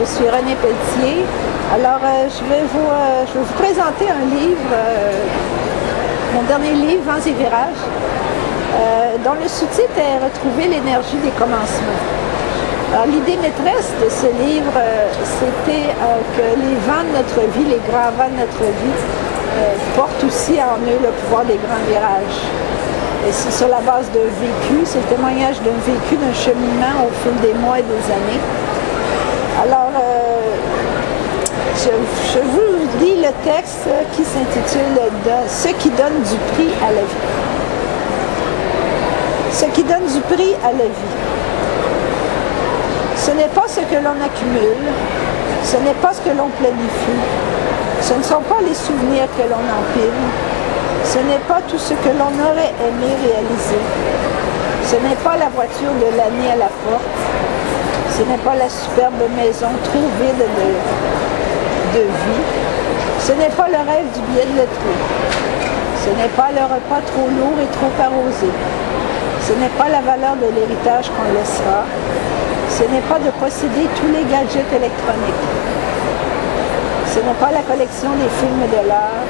Je suis Renée Pelletier. Alors, je vais vous présenter un livre, mon dernier livre, Vents et virages, dont le sous-titre est « Retrouver l'énergie des commencements ». Alors, l'idée maîtresse de ce livre, c'était que les vents de notre vie, les grands vents de notre vie, portent aussi en eux le pouvoir des grands virages. Et c'est sur la base d'un vécu, c'est le témoignage d'un vécu, d'un cheminement au fil des mois et des années. Alors, je vous lis le texte qui s'intitule « Ce qui donne du prix à la vie ». Ce qui donne du prix à la vie. Ce n'est pas ce que l'on accumule, ce n'est pas ce que l'on planifie, ce ne sont pas les souvenirs que l'on empile, ce n'est pas tout ce que l'on aurait aimé réaliser, ce n'est pas la voiture de l'année à la porte, ce n'est pas la superbe maison trop vide de vie, ce n'est pas le rêve du billet de loterie, ce n'est pas le repas trop lourd et trop arrosé, ce n'est pas la valeur de l'héritage qu'on laissera, ce n'est pas de posséder tous les gadgets électroniques. Ce n'est pas la collection des films de l'art.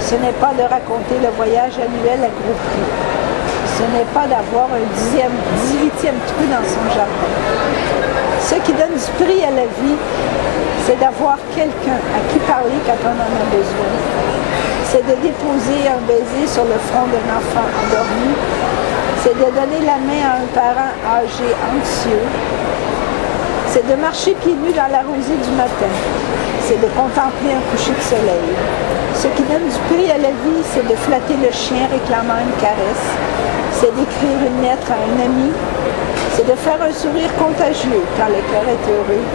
Ce n'est pas de raconter le voyage annuel à gros prix. Ce n'est pas d'avoir un 18e trou dans son jardin. Ce qui donne du prix à la vie, c'est d'avoir quelqu'un à qui parler quand on en a besoin. C'est de déposer un baiser sur le front d'un enfant endormi. C'est de donner la main à un parent âgé, anxieux. C'est de marcher pieds nus dans la rosée du matin. C'est de contempler un coucher de soleil. Ce qui donne du prix à la vie, c'est de flatter le chien réclamant une caresse. C'est d'écrire une lettre à un ami. C'est de faire un sourire contagieux quand le cœur est heureux.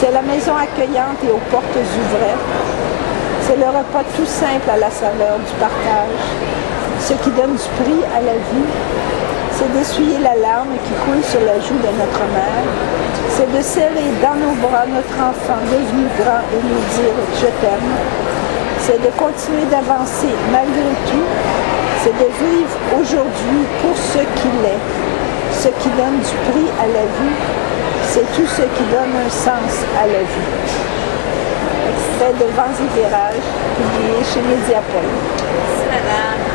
C'est la maison accueillante et aux portes ouvertes. C'est le repas tout simple à la saveur du partage. Ce qui donne du prix à la vie, c'est d'essuyer la larme qui coule sur la joue de notre mère. C'est de serrer dans nos bras notre enfant devenu grand et nous dire « je t'aime ». C'est de continuer d'avancer malgré tout. C'est de vivre aujourd'hui pour ce qu'il est. Ce qui donne du prix à la vie, c'est tout ce qui donne un sens à la vie. Extrait de Vents et virages, publié chez Mediapol. Merci, madame.